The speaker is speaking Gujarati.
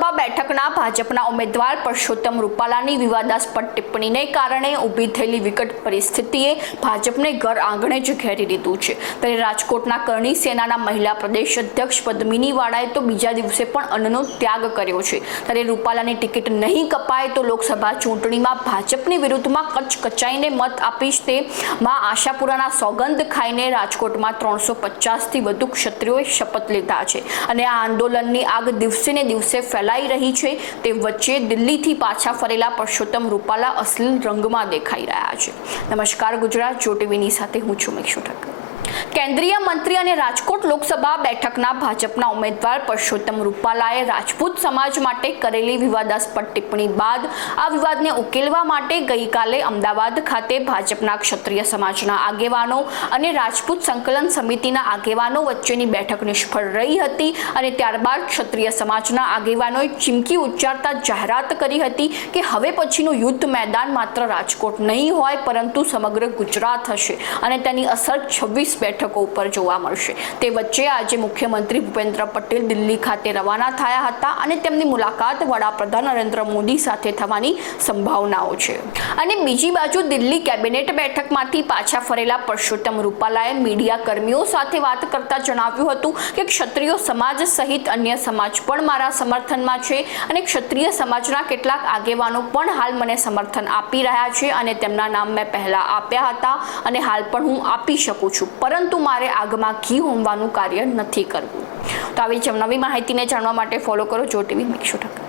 લોકસભા બેઠકના ભાજપના ઉમેદવાર પરસોત્તમ રૂપાલાની વિવાદાસ્પદ ટિપ્પણીને કારણે ઊભી થયેલી વિકટ પરિસ્થિતિએ ભાજપને ઘર આંગણે જ ઘેરી લીધું છે। ત્યારે રાજકોટના કરણી સેનાના મહિલા પ્રદેશ અધ્યક્ષ પદ્મિની વાળાએ તો બીજા દિવસે પણ અન્નનો ત્યાગ કર્યો છે। ત્યારે રૂપાલાની ટિકિટ નહીં કપાય તો લોકસભા ચૂંટણીમાં ભાજપની વિરુદ્ધમાં કચકચાઈને મત આપીશ તે માં આશાપુરાના સોગંદ ખાઈને રાજકોટમાં 350થી વધુ ક્ષત્રિયોએ શપથ લીધા છે અને આ આંદોલનની આગ દિવસે ને દિવસે ફેલાઈ રહી છે। તે વચ્ચે દિલ્હીથી પાછા ફરેલા પરસોત્તમ રૂપાલા અસલી રંગમાં દેખાઈ રહ્યા છે। નમસ્કાર ગુજરાત જો ટીવીની સાથે હું છું મેક્ષુ ઠક્કર। કેન્દ્રીય મંત્રી અને રાજકોટ લોકસભા બેઠકના ભાજપના ઉમેદવાર પરસોત્તમ રૂપાલાએ રાજપૂત સમાજ માટે કરેલી વિવાદાસ્પદ ટિપ્પણી બાદ આ વિવાદને ઉકેલવા માટે ગઈકાલે અમદાવાદ ખાતે ભાજપના ક્ષત્રિય સમાજના આગેવાનો અને રાજપૂત સંકલન સમિતિના આગેવાનો વચ્ચેની બેઠક નિષ્ફળ રહી હતી અને ત્યારબાદ ક્ષત્રિય સમાજના આગેવાનોએ ચીમકી ઉચ્ચારતા જાહેરાત કરી હતી કે હવે પછીનું યુદ્ધ મેદાન માત્ર રાજકોટ નહીં હોય પરંતુ સમગ્ર ગુજરાત હશે અને તેની અસર 26 બેઠકો ઉપર જોવા મળશે। તે વચ્ચે આજે મુખ્યમંત્રી ભૂપેન્દ્ર પટેલ દિલ્હી ખાતે રવાના થયા હતા અને તેમની મુલાકાત વડાપ્રધાન નરેન્દ્ર મોદી સાથે થવાની સંભાવનાઓ છે। અને બીજી બાજુ દિલ્હી કેબિનેટ બેઠકમાંથી પાછા ફરેલા પરસોત્તમ રૂપાલાએ મીડિયા કર્મીઓ સાથે વાત કરતા જણાવ્યું હતું કે ક્ષત્રિય સમાજ સહિત અન્ય સમાજ પણ મારા સમર્થનમાં છે અને ક્ષત્રિય સમાજના કેટલાક આગેવાનો પણ હાલ મને સમર્થન આપી રહ્યા છે અને તેમના નામ મેં પહેલા આપ્યા હતા અને હાલ પણ હું આપી શકું છું, પરંતુ મારે આગમાં ઘી હોમવાનું કાર્ય નથી કરવું। તો આવી જ નવી માહિતીને જાણવા માટે ફોલો કરો જો ટીવી મેક્ષુ ઠક્કર।